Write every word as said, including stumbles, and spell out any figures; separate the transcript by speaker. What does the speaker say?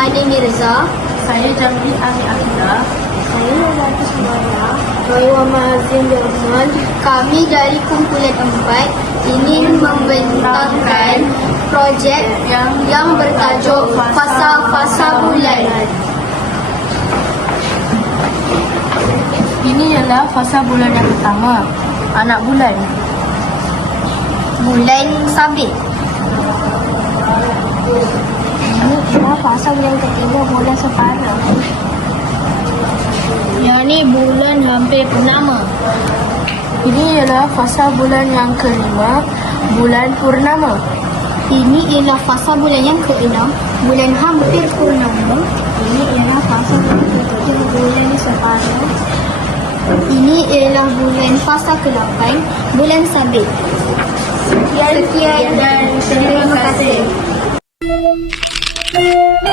Speaker 1: Mani Mirza.
Speaker 2: Saya Jamil Ami Akidah.
Speaker 1: Saya Nazati Semana. Saya Mazin Rahman. Kami dari kumpulan empat ingin membentangkan projek yang, yang bertajuk Fasa-Fasa Bulan.
Speaker 2: Ini ialah fasa bulan yang pertama, anak bulan.
Speaker 1: Bulan Sabit. Ini ialah fasa yang ketiga, bulan Separa. Yang ni bulan hampir purnama.
Speaker 2: Ini ialah fasa bulan yang kelima, bulan purnama.
Speaker 1: Ini ialah fasa bulan yang keenam, bulan hampir purnama. Ini ialah fasa yang ketujuh, bulan Separa. Ini ialah bulan fasa ke lapan, bulan Sabit. Sekian, Sekian dan terima kasih.